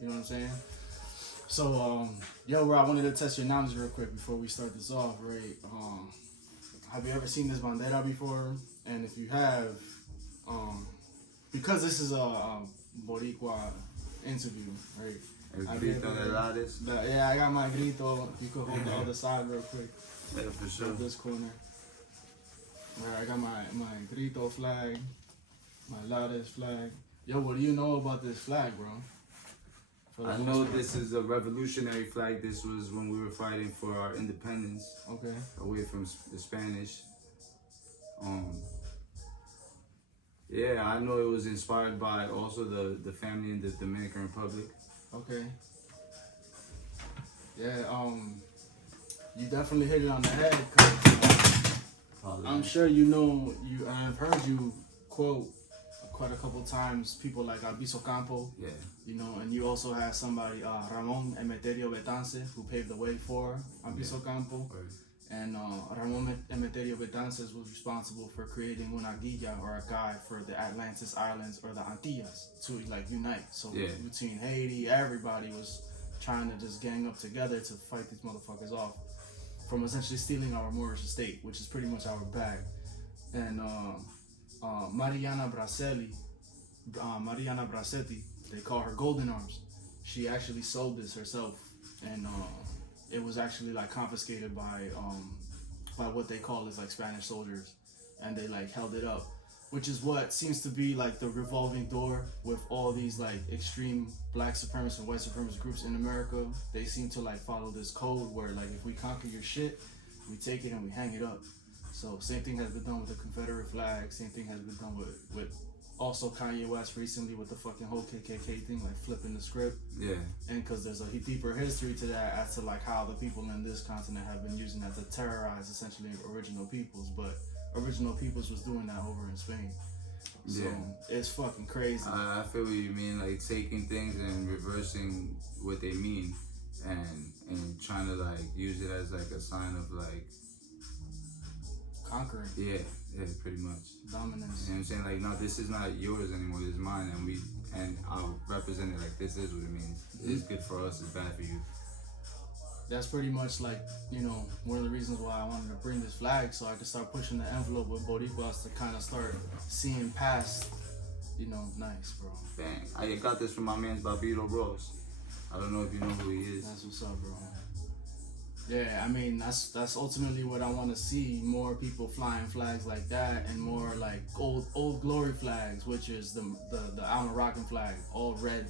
You know what I'm saying? So, yo, bro, I wanted to test your knowledge real quick before we start this off, right? Have you ever seen this bandera before? And if you have, because this is a Boricua interview, right? El grito de lares. Yeah, I got my grito. You could hold the other side real quick. Yeah, for sure. This corner. Right, I got my grito flag, my lares flag. Yo, what do you know about this flag, bro? I know this is a revolutionary flag. This was when we were fighting for our independence. Okay. Away from the Spanish. Yeah, I know it was inspired by also the family in the Dominican Republic. Okay. Yeah, you definitely hit it on the head, cause I'm sure you know, I've heard you quote quite a couple times people like Albizu Campo. Yeah. You know, and you also have somebody, Ramon Emeterio Betance, who paved the way for Albizu Campo. Right. And Ramon Emeterio Betances was responsible for creating una guía, or a guide for the Atlantis Islands or the Antillas to like unite. So between Haiti, everybody was trying to just gang up together to fight these motherfuckers off from essentially stealing our Moorish estate, which is pretty much our bag. And Mariana Bracetti, they call her Golden Arms. She actually sold this herself, and it was actually like confiscated by what they call as like Spanish soldiers, and they like held it up, which is what seems to be like the revolving door with all these like extreme black supremacist and white supremacist groups in America. They seem to like follow this code where like if we conquer your shit, we take it and we hang it up. So same thing has been done with the Confederate flag. Same thing has been done with also Kanye West recently with the fucking whole KKK thing, like flipping the script. Yeah. And because there's a deeper history to that as to like how the people in this continent have been using that to terrorize essentially original peoples, but original peoples was doing that over in Spain. So it's fucking crazy. I feel what you mean, like taking things and reversing what they mean, and trying to like use it as like a sign of like conquering. Yeah, pretty much. Dominance. You know what I'm saying? Like, no, this is not yours anymore, this is mine, and I'll represent it like this is what it means. It's good for us, it's bad for you. That's pretty much like, you know, one of the reasons why I wanted to bring this flag, so I could start pushing the envelope with Boricuas to kind of start seeing past, you know, nice, bro. Dang, I got this from my man Babito Rose. I don't know if you know who he is. That's what's up, bro. Yeah, I mean, that's ultimately what I want to see, more people flying flags like that, and more like old glory flags, which is the Al-Moroccan flag, all red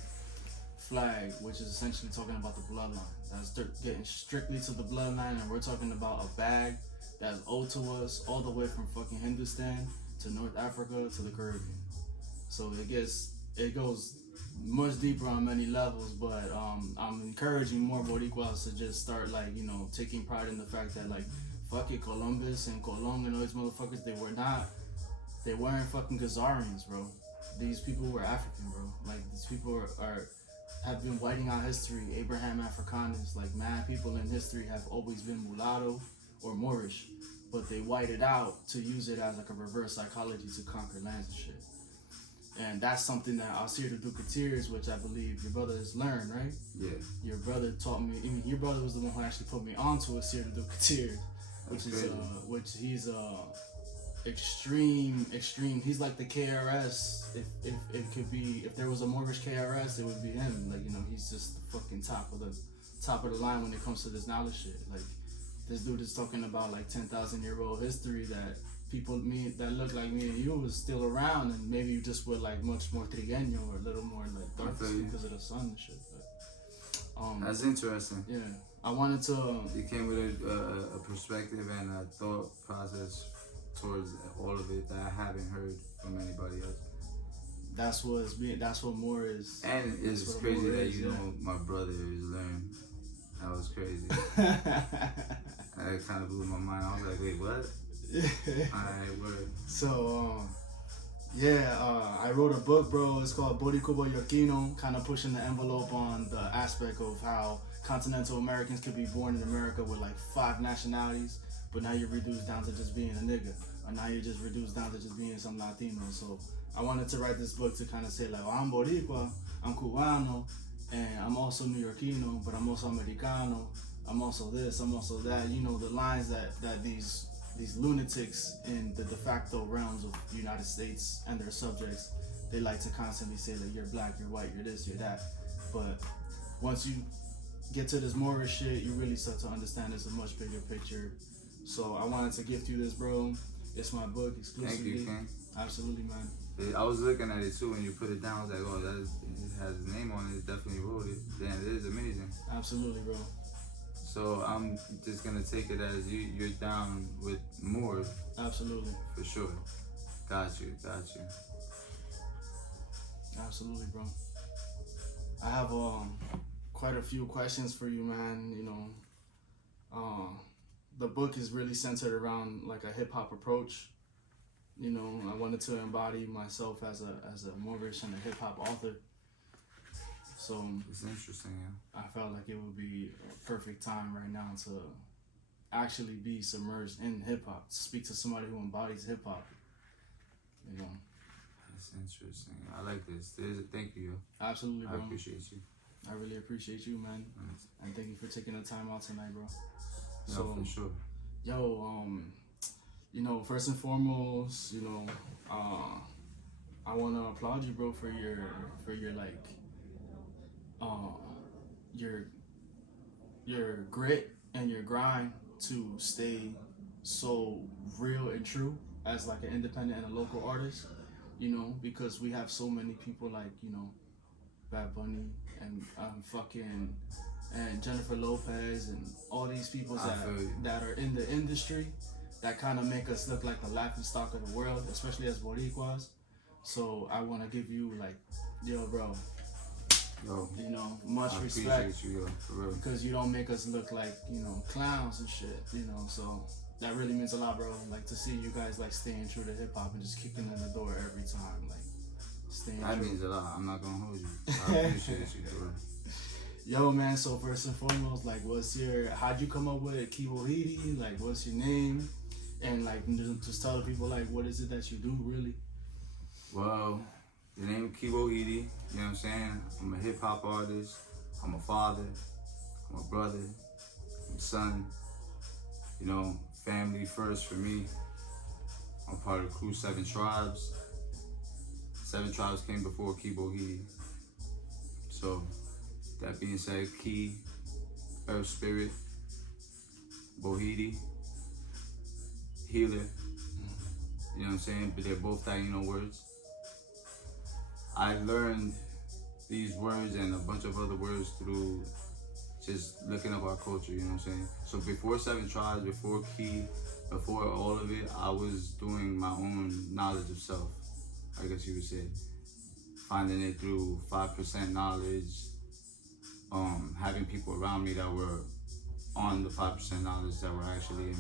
flag, which is essentially talking about the bloodline. That's getting strictly to the bloodline, and we're talking about a bag that's owed to us all the way from fucking Hindustan to North Africa to the Caribbean. So it goes much deeper on many levels, but I'm encouraging more Boricuas to just start like, you know, taking pride in the fact that like, fuck it, Columbus and Colón and all these motherfuckers, they weren't fucking Khazarians, bro. These people were African, bro. Like, these people have been whiting out history. Abraham Africanus, like mad people in history have always been mulatto or Moorish, but they whited out to use it as like a reverse psychology to conquer lands and shit. And that's something that Alcir the Ducateers, which I believe your brother has learned, right? Yeah. Your brother taught me. I mean, your brother was the one who actually put me onto Alcir the Ducateers, which he's extreme. He's like the KRS. If there was a Moorish KRS, it would be him. Like, you know, he's just the fucking top of the line when it comes to this knowledge shit. Like, this dude is talking about like 10,000-year-old history that people that look like me and you was still around, and maybe you just were like much more trigueño or a little more like dark because of the sun and shit. But that's interesting. Yeah, I wanted to. You came with a perspective and a thought process towards all of it that I haven't heard from anybody else. That's what more is. And it's crazy that you know my brother is learned. That was crazy. That kind of blew my mind. I was like, wait, what? Alright, word. So, I wrote a book, bro. It's called Boricua Yorkino, kind of pushing the envelope on the aspect of how continental Americans could be born in America with like 5 nationalities, but now you're reduced down to just being a nigga, or now you're just reduced down to just being some Latino. So I wanted to write this book to kind of say like, well, I'm Boricua, I'm Cubano, and I'm also New Yorkino, but I'm also Americano. I'm also this, I'm also that. You know, the lines that these lunatics in the de facto realms of the United States and their subjects, they like to constantly say that you're black, you're white, you're this, you're that. But once you get to this Moorish shit, you really start to understand it's a much bigger picture. So I wanted to gift you this, bro. It's my book exclusively. Thank you, King. Absolutely, man. I was looking at it too when you put it down. I was like, oh, it has his name on it. It definitely wrote it. Damn, it is amazing. Absolutely, bro. So I'm just gonna take it as you're down with more. Absolutely. For sure. Got you. Absolutely, bro. I have quite a few questions for you, man. You know, the book is really centered around like a hip hop approach. You know, I wanted to embody myself as a Moorish and a hip hop author. So it's interesting, yeah. I felt like it would be a perfect time right now to actually be submerged in hip hop, speak to somebody who embodies hip hop. You know. That's interesting. I like this. Thank you. Absolutely, bro. I appreciate you. I really appreciate you, man. Nice. And thank you for taking the time out tonight, bro. No, So, for sure. Yo, you know, first and foremost, you know, I want to applaud you, bro, for your like, your grit and your grind to stay so real and true as like an independent and a local artist. You know, because we have so many people like, you know, Bad Bunny and and Jennifer Lopez and all these people that are in the industry that kind of make us look like the laughing stock of the world, especially as Boricuas. So I want to give you like, yo, bro, you know, much respect. I appreciate you, yo, for real. Because you don't make us look like, you know, clowns and shit, you know, so that really means a lot, bro. Like to see you guys like staying true to hip hop and just kicking in the door every time, like staying that true. Means a lot. I'm not gonna hold you. I appreciate you, bro. Yo, man. So first and foremost, like, how'd you come up with it, Kibohiti? Like, what's your name? And like, just tell the people like, what is it that you do, really? Well, the name Kibohiti. You know what I'm saying? I'm a hip hop artist. I'm a father. I'm a brother. I'm a son. You know, family first for me. I'm part of the crew 7 Tribes. 7 Tribes came before Kibohiti. So, that being said, Ki, Earth Spirit, Bohiti, Healer. You know what I'm saying? But they're both Taino words. I learned these words and a bunch of other words through just looking up our culture, you know what I'm saying? So before 7 Tribes, before Ki, before all of it, I was doing my own knowledge of self, I guess you would say. Finding it through 5% knowledge, having people around me that were on the 5% knowledge that were actually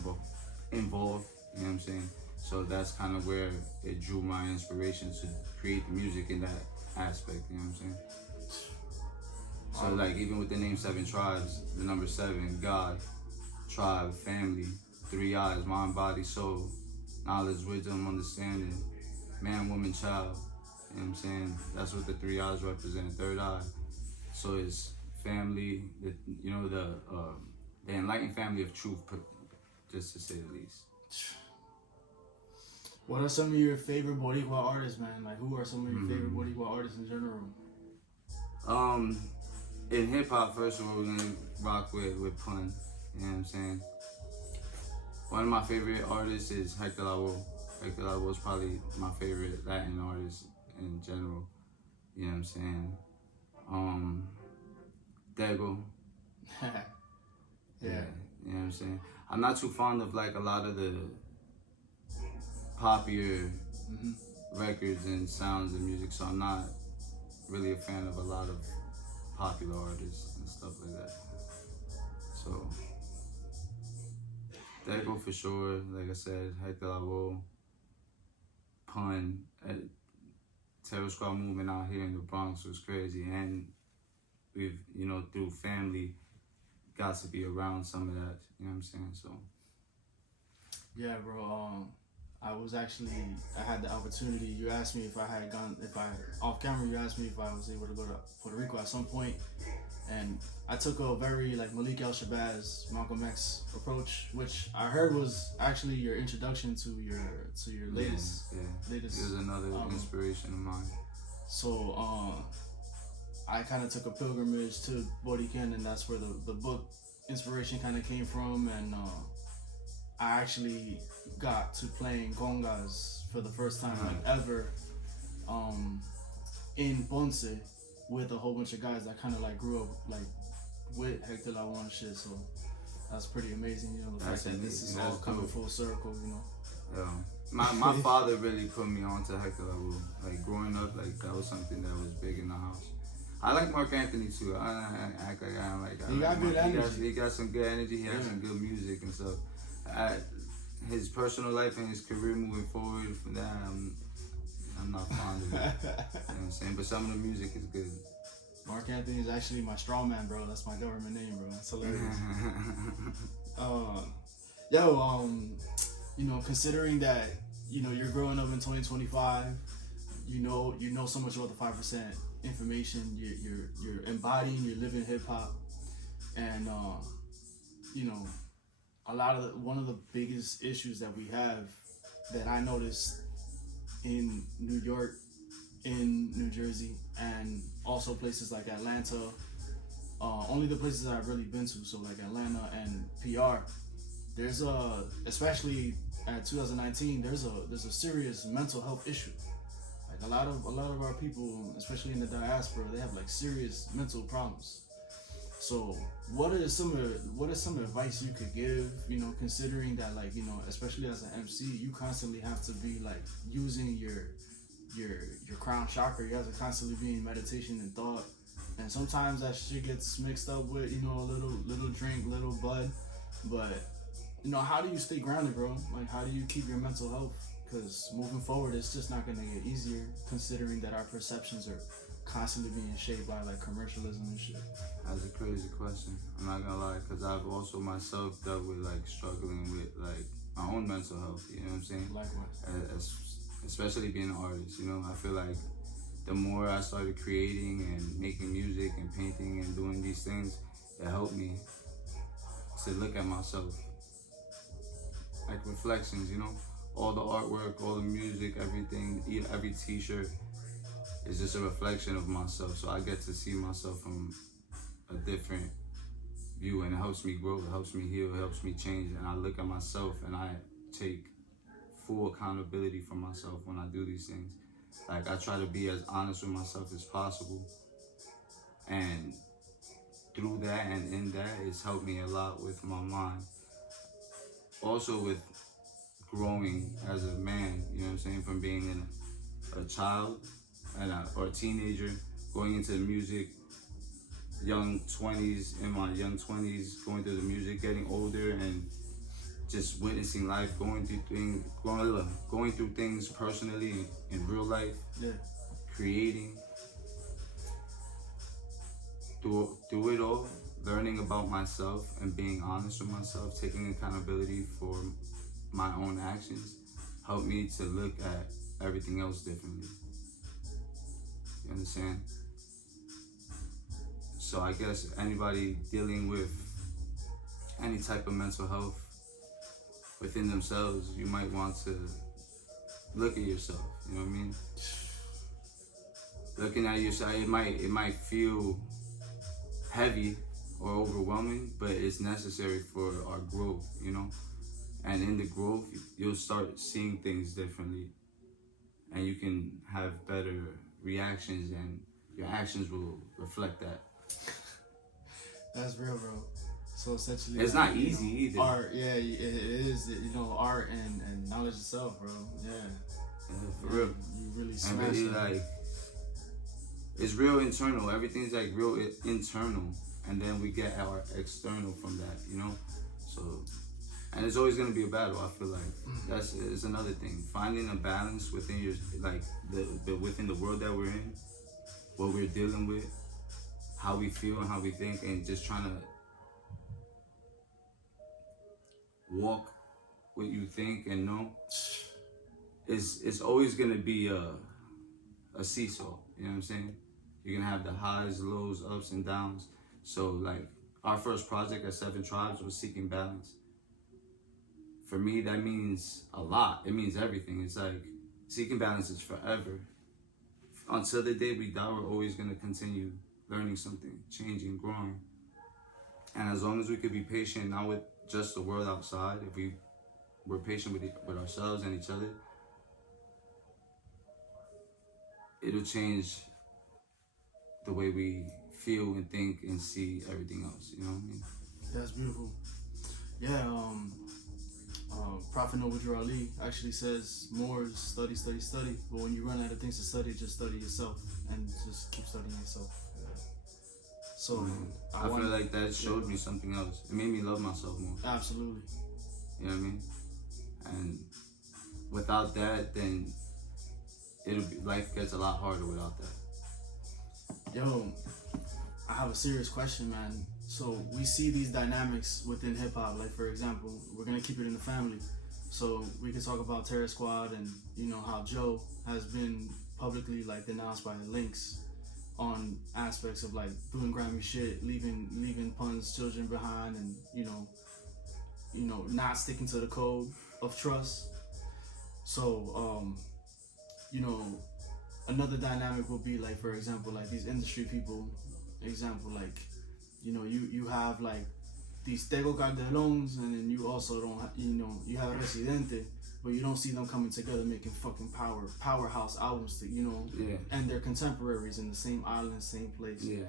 involved, you know what I'm saying? So that's kind of where it drew my inspiration to create the music in that aspect, you know what I'm saying? So like even with the name 7 Tribes, the number 7, God, tribe, family, 3 eyes, mind, body, soul, knowledge, wisdom, understanding, man, woman, child, you know what I'm saying? That's what the 3 eyes represent, third eye. So it's family, the enlightened family of truth, just to say the least. What are some of your favorite Boricua artists, man? Like, who are some of your favorite Boricua artists in general? In hip hop, first of all, we're gonna rock with Pun. You know what I'm saying? One of my favorite artists is Hector Lavoe. Hector Lavoe is probably my favorite Latin artist in general. You know what I'm saying? Dego. Yeah. You know what I'm saying? I'm not too fond of like a lot of the poppier records and sounds and music, so I'm not really a fan of a lot of popular artists and stuff like that. So Dego for sure, like I said, Hector Lavoe, Pun, Terror Squad movement out here in the Bronx was crazy, and we've, through family, got to be around some of that, you know what I'm saying? So yeah, bro. I had the opportunity. You asked me if I had gone, if I, off camera, you asked me if I was able to go to Puerto Rico at some point. And I took a very like Malik El-Shabazz, Malcolm X approach, which I heard was actually your introduction to your latest. Latest. It was another inspiration of mine. So I kind of took a pilgrimage to Boriken, and that's where the book inspiration kind of came from. And I actually got to playing congas for the first time like ever in Ponce with a whole bunch of guys that kind of like grew up like with Hector Lavoe and shit. So that's pretty amazing, you know, the fact that this is all coming full circle, you know. Yeah. My father really put me on to Hector Lavoe. Like growing up, like that was something that was big in the house. I like Mark Anthony too. I act like I don't like that. He got good energy. He got some good energy. He has some good music and stuff. His personal life and his career moving forward, from that, I'm not fond of it. You know what I'm saying? But some of the music is good. Mark Anthony is actually my strongman, bro. That's my government name, bro. That's hilarious. You know, considering that, you know, you're growing up in 2025, you know so much about the 5% information. You're embodying, you're living hip hop, and you know, one of the biggest issues that we have, that I noticed in New York, in New Jersey, and also places like Atlanta, only the places I've really been to, so like Atlanta and PR, there's especially at 2019, there's a serious mental health issue. Like a lot of our people, especially in the diaspora, they have like serious mental problems. So what is some advice you could give, you know, considering that, like, you know, especially as an MC, you constantly have to be like using your crown chakra. You have to constantly be in meditation and thought, and sometimes that shit gets mixed up with, you know, a little drink, little bud. But, you know, how do you stay grounded, bro? Like, how do you keep your mental health? Because moving forward, it's just not gonna get easier, considering that our perceptions are constantly being shaped by like commercialism and shit. That's a crazy question. I'm not gonna lie, because I've also myself dealt with like struggling with like my own mental health. You know what I'm saying? Likewise. Especially being an artist. You know, I feel like the more I started creating and making music and painting and doing these things, it helped me to look at myself. Like reflections, you know, all the artwork, all the music, everything, every t-shirt is just a reflection of myself. So I get to see myself from a different view, and it helps me grow, it helps me heal, it helps me change. And I look at myself and I take full accountability for myself when I do these things. Like, I try to be as honest with myself as possible. And through that and in that, it's helped me a lot with my mind. Also with growing as a man, you know what I'm saying? From being a child or a teenager, going into music, young 20s, in my young 20s, going through the music, getting older, and just witnessing life, going through things personally in real life, creating. Through it all, learning about myself and being honest with myself, taking accountability for my own actions, helped me to look at everything else differently. You understand? So I guess anybody dealing with any type of mental health within themselves, you might want to look at yourself, you know what I mean? Looking at yourself, it might feel heavy or overwhelming, but it's necessary for our growth, you know? And in the growth, you'll start seeing things differently, and you can have better reactions, and your actions will reflect that. That's real, bro. So essentially, it's not easy either. Art, yeah, it is. You know, art and knowledge itself, bro. Yeah, for real. You really and smashed really, that. like, it's real internal. Everything's like real internal, and then we get our external from that, you know. So, and it's always gonna be a battle. I feel like it's another thing. Finding a balance within your, like, within the world that we're in, what we're dealing with, how we feel and how we think, and just trying to walk what you think and know. it's always gonna be a seesaw. You know what I'm saying? You're gonna have the highs, lows, ups and downs. So like our first project at Seven Tribes was Seeking Balance. For me, that means a lot. It means everything. It's like seeking balance is forever. Until the day we die, we're always gonna continue learning something, changing, growing. And as long as we could be patient, not with just the world outside, if we're patient with ourselves and each other, it'll change the way we feel and think and see everything else. You know what I mean? That's beautiful. Yeah. Prophet Noble Ali actually says more is study, study, study. But when you run out of things to study, just study yourself and just keep studying yourself. Yeah. So I feel like that showed me something else. It made me love myself more. Absolutely. You know what I mean? And without that, then life gets a lot harder without that. Yo, I have a serious question, man. So we see these dynamics within hip hop. Like for example, we're gonna keep it in the family. So we can talk about Terror Squad and you know how Joe has been publicly like denounced by Lynx on aspects of like doing grimy shit, leaving puns children behind, and you know not sticking to the code of trust. So you know another dynamic will be like for example like these industry people. Example like you know you have like these Tego Calderones, and then you also don't you have Residente, but you don't see them coming together making fucking powerhouse albums to Yeah. and they're contemporaries in the same island, same place. Yeah.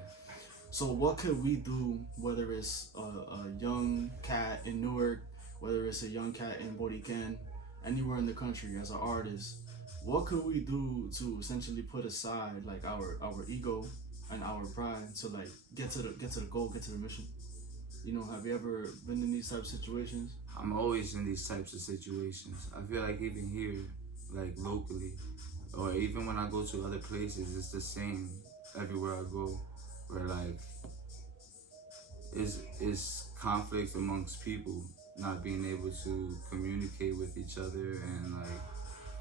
So what could we do, whether it's a young cat in Newark, whether it's a young cat in Boriken, anywhere in the country as an artist, what could we do to essentially put aside like our ego and our pride to like get to the goal, get to the mission? You know, have you ever been in these types of situations? I'm always in these types of situations. I feel like even here, like locally, or even when I go to other places, it's the same everywhere I go, where like is conflict amongst people, not being able to communicate with each other, and like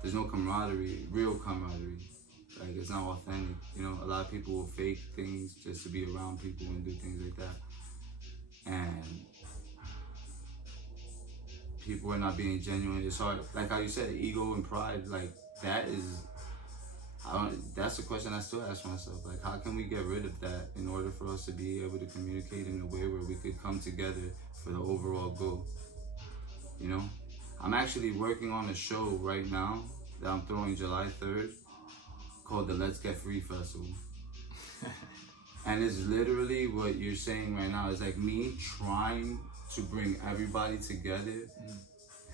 there's no camaraderie, real camaraderie. Like it's not authentic. You know, a lot of people will fake things just to be around people and do things like that. And people are not being genuine. It's hard. Like how you said, ego and pride, like that is, that's the question I still ask myself. Like how can we get rid of that in order for us to be able to communicate in a way where we could come together for the overall goal? You know? I'm actually working on a show right now that I'm throwing July 3rd called the Let's Get Free Festival. And it's literally what you're saying right now. It's like me trying to bring everybody together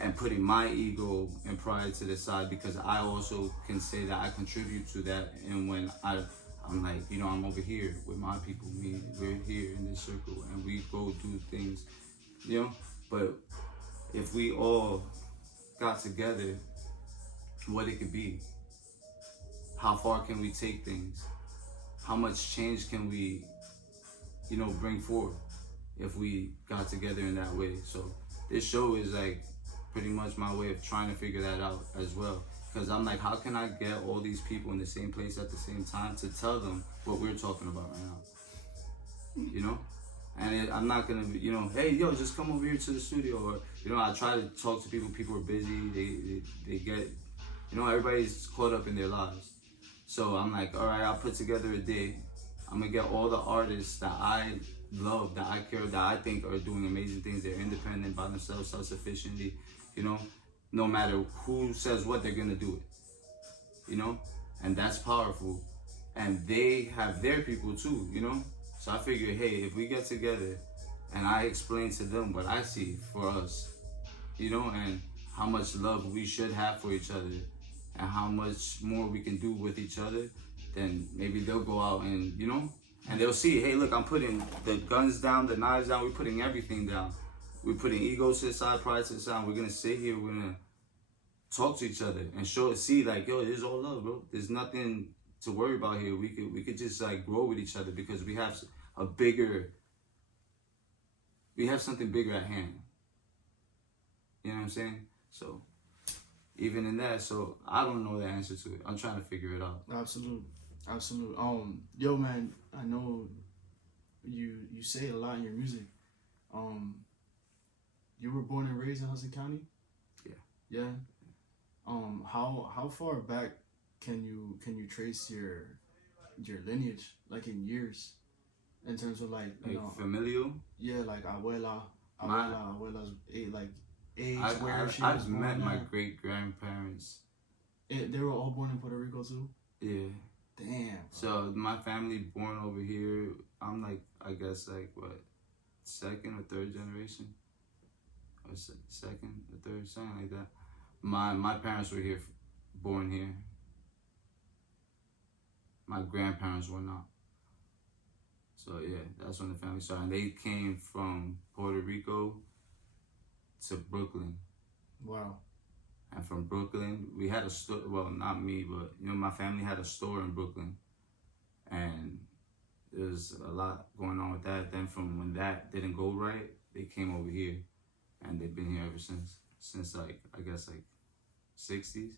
and putting my ego and pride to the side, because I also can say that I contribute to that. And when I'm like, you know, I'm over here with my people, we're here in this circle and we go do things, you know? But if we all got together, what it could be, how far can we take things? How much change can we, you know, bring forth if we got together in that way? So this show is like pretty much my way of trying to figure that out as well. Because I'm like, how can I get all these people in the same place at the same time to tell them what we're talking about right now? You know? And I'm not gonna be, you know, hey, yo, just come over here to the studio. Or, you know, I try to talk to people are busy, they get, you know, everybody's caught up in their lives. So I'm like, all right, I'll put together a day. I'm gonna get all the artists that I love, that I care, that I think are doing amazing things. They're independent by themselves, self-sufficiently, you know, no matter who says what, they're gonna do it, you know, and that's powerful. And they have their people too, you know. So I figure, hey, if we get together and I explain to them what I see for us, you know, and how much love we should have for each other, and how much more we can do with each other, then maybe they'll go out and, you know, and they'll see, hey, look, I'm putting the guns down, the knives down, we're putting everything down. We're putting ego to the side, pride to the side. We're gonna sit here, we're gonna talk to each other and see like, yo, this is all love, bro. There's nothing to worry about here. We could just like grow with each other because we have something bigger at hand. You know what I'm saying? So even in that. So I don't know the answer to it. I'm trying to figure it out. Absolute, absolute. Yo, man, I know you say it a lot in your music. Um, you were born and raised in Hudson County. Yeah. Yeah. How far back can you trace your lineage, like in years, in terms of like you know familial? yeah, like abuela's like age where she was I've born met my at. great grandparents. They were all born in Puerto Rico too. Yeah. Damn. Bro. So my family born over here. I'm like, I guess like what, second or third generation, or second or third, something like that. My parents were here, born here. My grandparents were not. So yeah, that's when the family started. And they came from Puerto Rico to Brooklyn. Wow. And from Brooklyn, we had a store. Well, not me, but you know, my family had a store in Brooklyn, and there's a lot going on with that. Then from when that didn't go right, they came over here, and they've been here ever since. Since like I guess like 60s.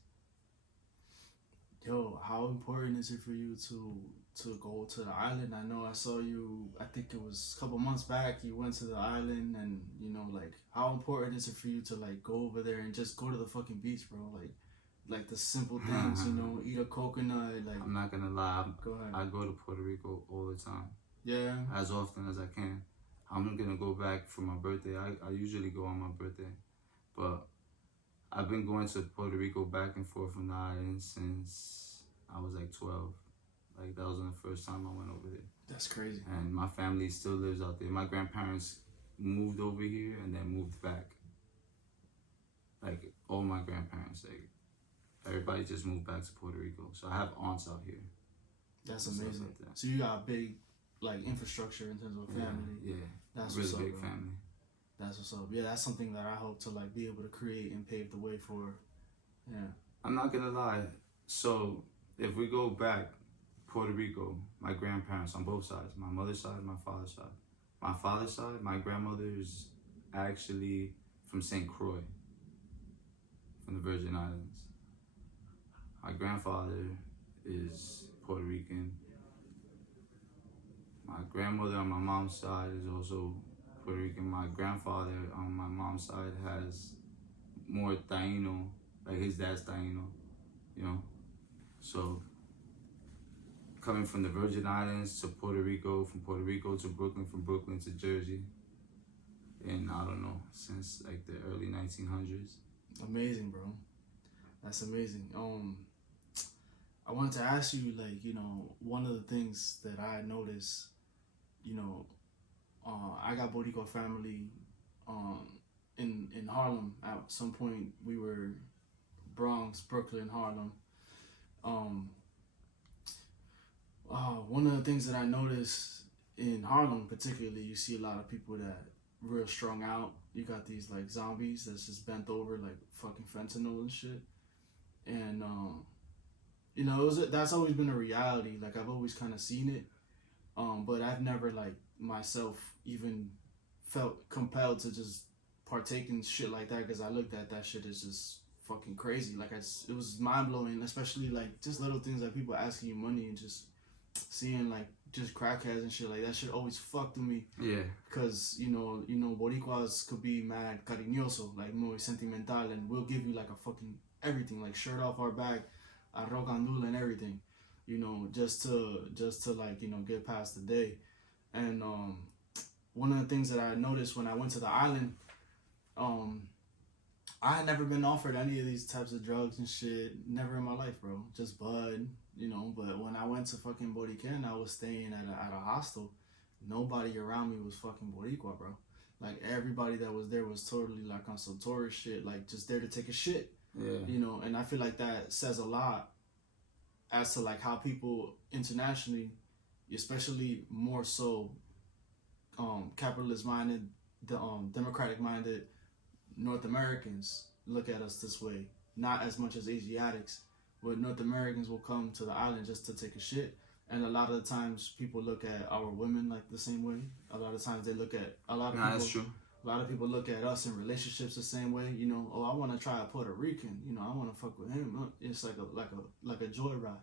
Yo, how important is it for you to go to the island? I know I saw you. I think it was a couple months back. You went to the island, and you know, like, how important is it for you to like go over there and just go to the fucking beach, bro? Like the simple things, you know, eat a coconut. Like, I'm not gonna lie. Go ahead. I go to Puerto Rico all the time. Yeah. As often as I can. I'm gonna go back for my birthday. I usually go on my birthday, but I've been going to Puerto Rico back and forth from the island since I was like 12. Like that was the first time I went over there. That's crazy. And my family still lives out there. My grandparents moved over here and then moved back. Like all my grandparents, like everybody just moved back to Puerto Rico. So I have aunts out here. That's amazing. Like that. So you got a big like infrastructure in terms of family. Yeah. That's really what's big up, bro. family. That's what's up. Yeah, that's something that I hope to like be able to create and pave the way for. Yeah. I'm not gonna lie. So if we go back, Puerto Rico, my grandparents on both sides, my mother's side, my father's side. My father's side, my grandmother is actually from St. Croix, from the Virgin Islands. My grandfather is Puerto Rican. My grandmother on my mom's side is also Puerto Rican. My grandfather on my mom's side has more Taino, like his dad's Taino, you know? So, coming from the Virgin Islands to Puerto Rico, from Puerto Rico to Brooklyn, from Brooklyn to Jersey, and I don't know, since like the early 1900s. Amazing, bro. That's amazing. I wanted to ask you, like, you know, one of the things that I noticed, you know, I got Boricua family in Harlem. At some point, we were Bronx, Brooklyn, Harlem. One of the things that I noticed in Harlem, particularly, you see a lot of people that real strung out. You got these like zombies that's just bent over like fucking fentanyl and shit. And you know, that's always been a reality. Like I've always kind of seen it, but I've never like myself even felt compelled to just partake in shit like that because I looked at that shit as just fucking crazy. Like it was mind blowing, especially like just little things like people asking you money and just seeing like just crackheads and shit like that shit always fucked with me. Yeah. Cause you know Boricuas could be mad cariñoso, like muy sentimental, and we'll give you like a fucking everything, like shirt off our back, arroz gandul and everything, you know, just to like, you know, get past the day. And one of the things that I noticed when I went to the island, I had never been offered any of these types of drugs and shit, never in my life, bro. Just bud, you know. But when I went to fucking Boriken, I was staying at a hostel. Nobody around me was fucking Boricua, bro. Like everybody that was there was totally like on some tourist shit, like just there to take a shit. Yeah. You know, and I feel like that says a lot as to like how people internationally, especially more so capitalist minded, the democratic minded North Americans look at us this way. Not as much as Asiatics, but North Americans will come to the island just to take a shit. And a lot of the times people look at our women like the same way. A lot of times they look at a lot of people. That's true. A lot of people look at us in relationships the same way. You know, oh, I want to try a Puerto Rican. You know, I want to fuck with him. It's like a joyride.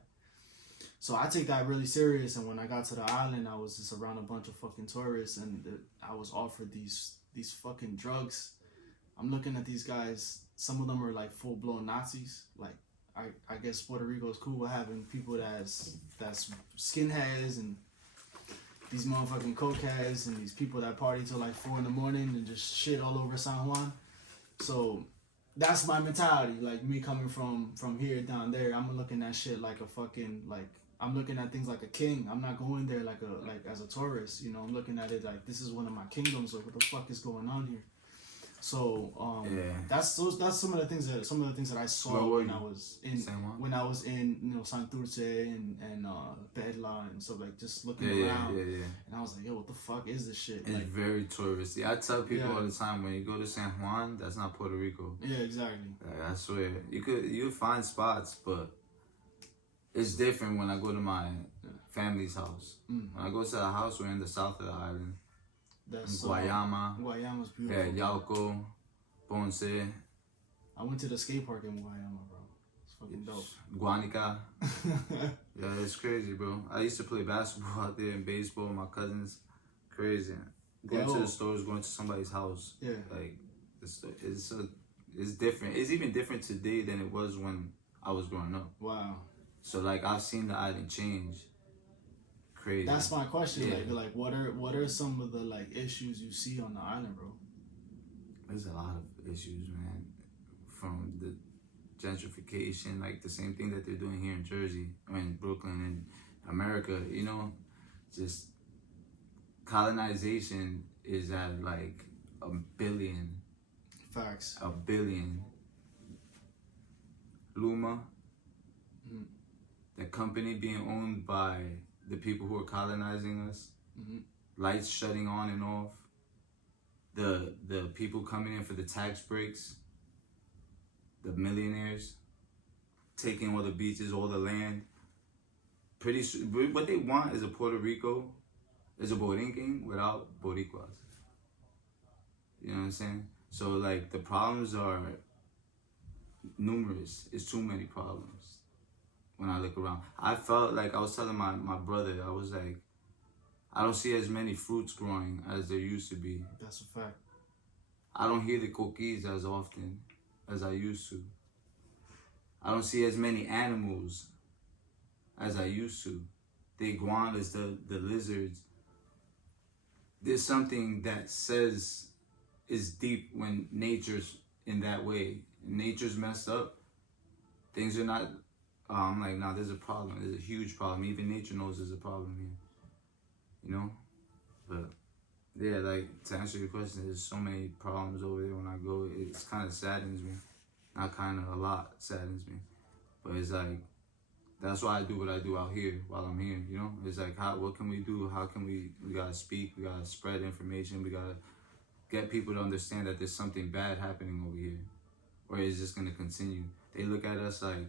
So I take that really serious. And when I got to the island, I was just around a bunch of fucking tourists, and I was offered these fucking drugs. I'm looking at these guys. Some of them are like full blown Nazis. Like I guess Puerto Rico is cool with having people that's skinheads and these motherfucking cokeheads and these people that party till like 4 a.m. and just shit all over San Juan. So that's my mentality. Like me coming from here down there, I'm looking at shit like a fucking like I'm looking at things like a king. I'm not going there like as a tourist. You know, I'm looking at it like this is one of my kingdoms. Like what the fuck is going on here? So that's some of the things that I saw when I was in you know Santurce and Perla and stuff like just looking around. And I was like, yo, what the fuck is this shit? It's like, very touristy. I tell people all the time, when you go to San Juan, that's not Puerto Rico. Yeah, exactly. Like, I swear, you'll find spots, but it's different when I go to my family's house. When I go to the house, we're in the south of the island. That's Guayama. Guayama's beautiful. Yeah, Yauco, Ponce. I went to the skate park in Guayama, bro. It's fucking dope. Guanica. Yeah, it's crazy, bro. I used to play basketball out there and baseball with my cousins. Crazy. Going to the stores, going to somebody's house. Yeah. Like, it's different. It's even different today than it was when I was growing up. Wow. So, like, I've seen the island change. Crazy. That's my question. Like what are some of the like issues you see on the island, bro? There's a lot of issues, man. From the gentrification, like the same thing that they're doing here in Jersey, Brooklyn and America. You know, just colonization is at like 1 billion. Facts. 1 billion. Luma, the company being owned by the people who are colonizing us, lights shutting on and off, the people coming in for the tax breaks, the millionaires taking all the beaches, all the land. Pretty soon, what they want is a Puerto Rico, is a boriken without Boricuas. You know what I'm saying? So like the problems are numerous. It's too many problems. When I look around, I felt like I was telling my brother, I was like, I don't see as many fruits growing as there used to be. That's a fact. I don't hear the coquis as often as I used to. I don't see as many animals as I used to. The iguanas, the lizards. There's something that says is deep when nature's in that way. Nature's messed up. Things are not... I'm like, nah, there's a problem. There's a huge problem. Even nature knows there's a problem here. You know? But, yeah, like, to answer your question, there's so many problems over there when I go. It's kind of saddens me. Not kind of, a lot saddens me. But it's like, that's why I do what I do out here while I'm here, you know? It's like, what can we do? How can we gotta speak, we gotta spread information, we gotta get people to understand that there's something bad happening over here. Or it's just gonna continue. They look at us like,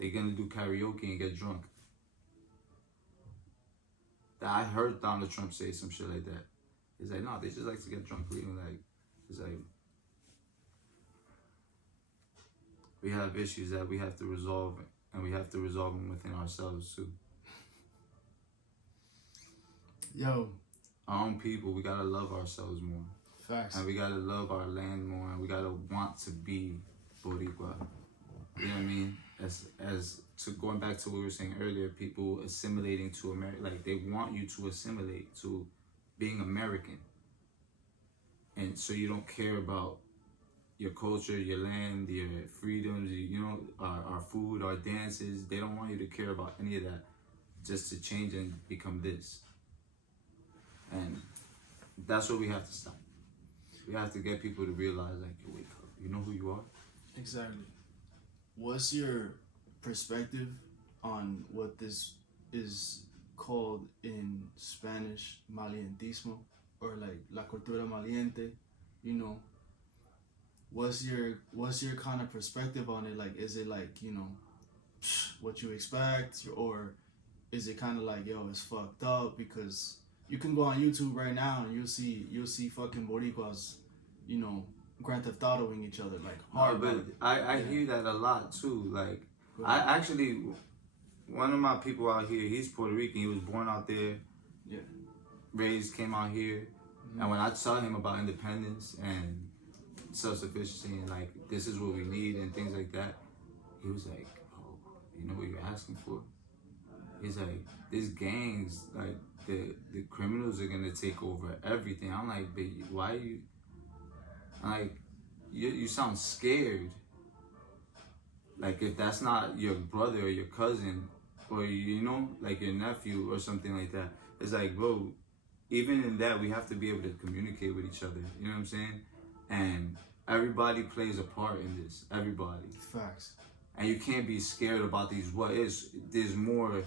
they're gonna do karaoke and get drunk. I heard Donald Trump say some shit like that. He's like, no, they just like to get drunk. It's like, we have issues that we have to resolve, and we have to resolve them within ourselves too. Yo. Our own people, we gotta love ourselves more. Facts. And we gotta love our land more, and we gotta want to be Boricua. You know what I mean? As to going back to what we were saying earlier, people assimilating to America, like they want you to assimilate to being American. And so you don't care about your culture, your land, your freedoms, you know, our food, our dances. They don't want you to care about any of that, just to change and become this. And that's what we have to stop. We have to get people to realize, like, you wake up, you know who you are? Exactly. What's your perspective on what this is called in Spanish, malientismo, or like la cultura maliente? You know, what's your kind of perspective on it? Like, is it like, you know, what you expect, or is it kind of like, yo, it's fucked up because you can go on YouTube right now and you'll see fucking Boricuas, you know, Grand Theft Autoing each other like hard. But I hear that a lot too. Like I actually, one of my people out here, he's Puerto Rican. He was born out there, yeah, raised, came out here, and when I tell him about independence and self-sufficiency and like this is what we need and things like that, he was like, "Oh, you know what you're asking for?" He's like, "These gangs, like the criminals are gonna take over everything." I'm like, "But why are you?" I'm like, you sound scared. Like if that's not your brother or your cousin or you know like your nephew or something like that, it's like, bro, even in that we have to be able to communicate with each other. You know what I'm saying? And everybody plays a part in this. Everybody. Facts. And you can't be scared about these what is. There's more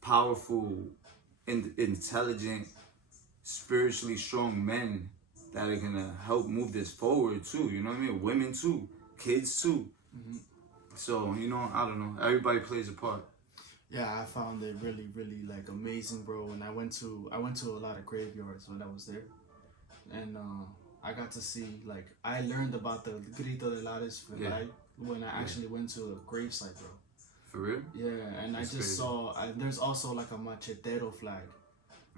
powerful, intelligent, spiritually strong men that are gonna help move this forward too. You know what I mean? Women too, kids too. Mm-hmm. So you know, I don't know. Everybody plays a part. Yeah, I found it really, really like amazing, bro. And I went to a lot of graveyards when I was there, and I got to see like I learned about the Grito de Lares when I actually went to a gravesite, bro. For real? Yeah, and that's I just saw. There's also like a machetero flag.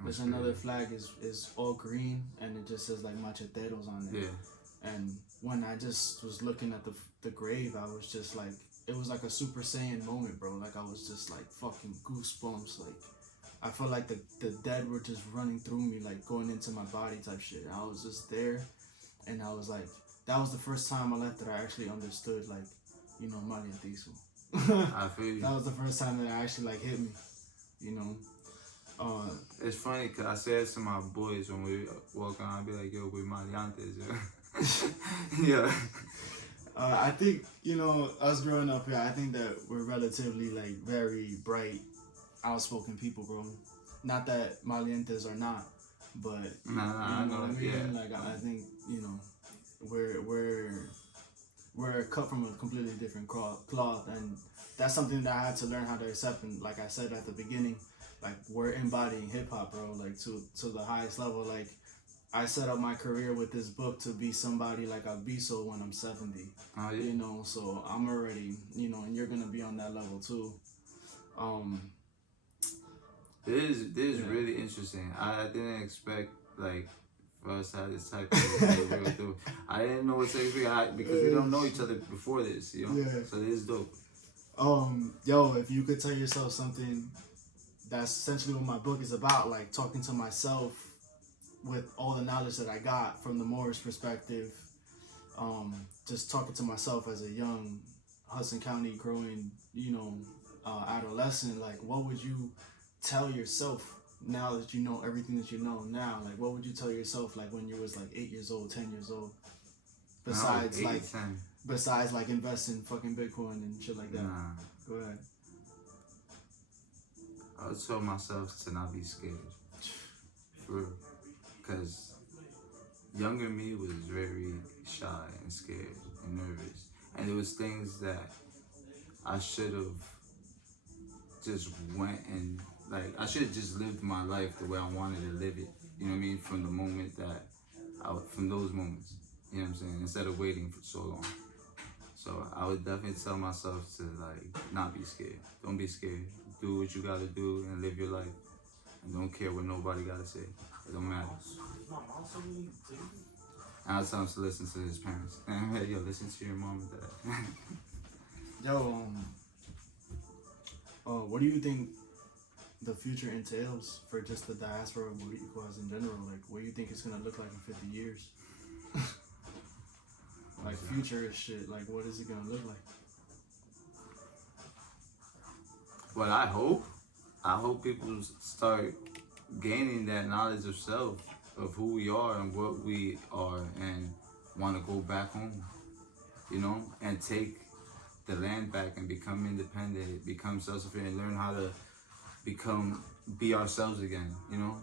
There's another flag is all green and it just says like macheteros on it. Yeah. And when I just was looking at the grave, I was just like, it was like a Super Saiyan moment, bro. Like I was just like fucking goosebumps. Like I felt like the dead were just running through me, like going into my body type shit. And I was just there, and I was like, that was the first time I left that I actually understood like, you know, Maliantizo. I feel you. That was the first time that it actually like hit me, you know. It's funny because I said to my boys when we walk on, I'd be like, yo, we're maleantes, yeah. Yeah. I think, you know, us growing up here, I think that we're relatively like very bright, outspoken people, bro. Not that malientes are not, but you know I know what I mean? Yeah. Like I think, you know, we're cut from a completely different cloth, and that's something that I had to learn how to accept. And like I said at the beginning, like we're embodying hip hop, bro, like to the highest level. Like I set up my career with this book to be somebody like I'll be so when I'm 70. Oh, yeah. You know, so I'm already, you know, and you're gonna be on that level too. This is really interesting. I didn't expect like for us to have this type of I didn't know what to expect because we don't know each other before this, you know. Yeah. So this is dope. Yo, if you could tell yourself something, that's essentially what my book is about, like talking to myself with all the knowledge that I got from the Moorish perspective, just talking to myself as a young Hudson County growing, you know, adolescent, like what would you tell yourself now that you know everything that you know now? Like what would you tell yourself like when you was like 8 years old, 10 years old? Besides besides like investing fucking Bitcoin and shit like that. Nah. Go ahead. I would tell myself to not be scared. For real. Because younger me was very shy and scared and nervous. And there was things that I should have just went and, like, I should have just lived my life the way I wanted to live it. You know what I mean? From the moment that, from those moments. You know what I'm saying? Instead of waiting for so long. So I would definitely tell myself to, like, not be scared. Don't be scared. Do what you gotta do and live your life. And don't care what nobody gotta say. It don't matter. And I'll tell him to listen to his parents. And yo, listen to your mom and dad. Yo, what do you think the future entails for just the diaspora of Boricuas in general? Like, what do you think it's gonna look like in 50 years? Like, future shit, like, what is it gonna look like? What I hope people start gaining that knowledge of self, of who we are and what we are, and want to go back home, you know, and take the land back and become independent, become self-sufficient, learn how to be ourselves again, you know.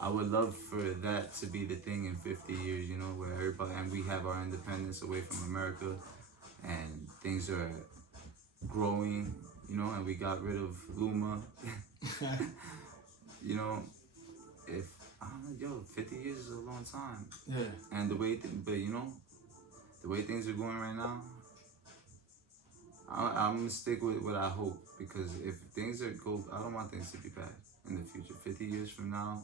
I would love for that to be the thing in 50 years, you know, where everybody, and we have our independence away from America, and things are growing, you know, and we got rid of Luma. You know, if I don't know, yo, 50 years is a long time. Yeah. And the way, the way things are going right now, I'm gonna stick with what I hope, because if things are go, I don't want things to be bad in the future. 50 years from now,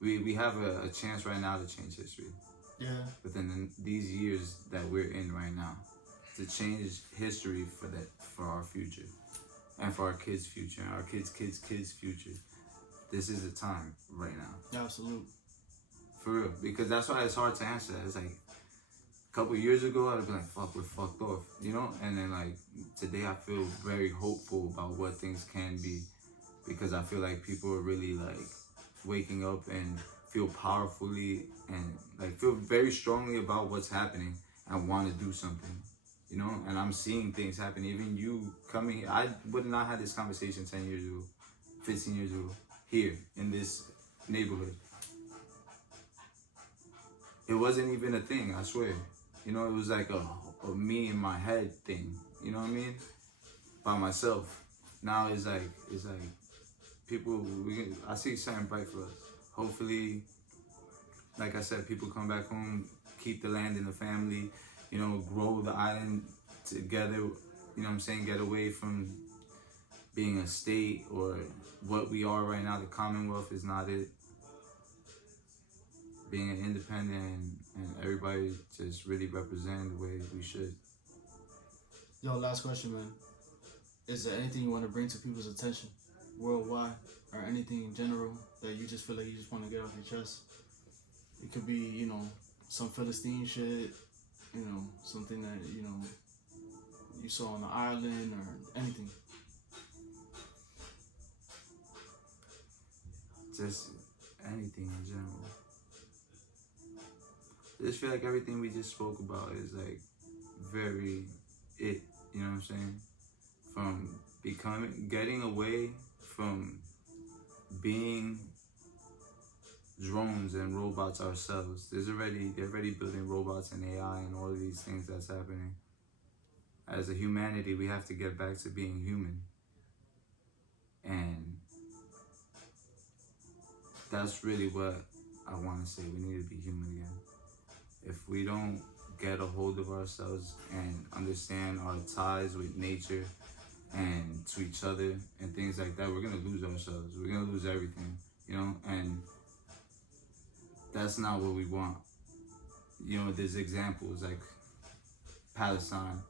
we have a chance right now to change history. Yeah. Within these years that we're in right now, to change history for our future, and for our kids' future, and our kids' future. This is the time right now. Absolute. For real, because that's why it's hard to answer that. It's like a couple years ago, I'd be like, "Fuck, we're fucked off," And then like today, I feel very hopeful about what things can be, because I feel like people are really like waking up and feel powerfully and like feel very strongly about what's happening and want to do something. And I'm seeing things happen. Even you coming here, I would not have this conversation 10 years ago, 15 years ago, here in this neighborhood. It wasn't even a thing, I swear. It was like a me in my head thing, you know what I mean? By myself. Now it's like people, I see something bright for us. Hopefully, like I said, people come back home, keep the land in the family, grow the island together, get away from being a state or what we are right now. The Commonwealth is not it. Being an independent and everybody just really representing the way we should. Yo, last question, man. Is there anything you want to bring to people's attention worldwide, or anything in general that you just feel like you just want to get off your chest? It could be, some Philistine shit, something that, you saw on the island, or anything. Just anything in general. I just feel like everything we just spoke about is like very it, you know what I'm saying? From getting away from being drones and robots ourselves. They're already building robots and AI and all of these things that's happening. As a humanity, we have to get back to being human. And that's really what I want to say. We need to be human again. If we don't get a hold of ourselves and understand our ties with nature and to each other and things like that, we're going to lose ourselves. We're going to lose everything, and that's not what we want. There's examples like Palestine,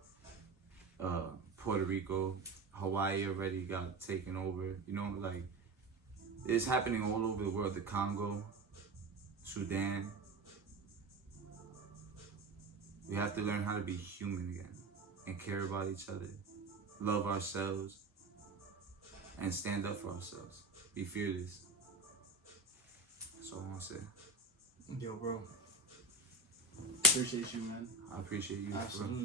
Puerto Rico, Hawaii already got taken over, like it's happening all over the world. The Congo, Sudan. We have to learn how to be human again and care about each other, love ourselves, and stand up for ourselves. Be fearless. That's all I want to say. Yo, bro. Appreciate you, man. I appreciate you. Absolutely.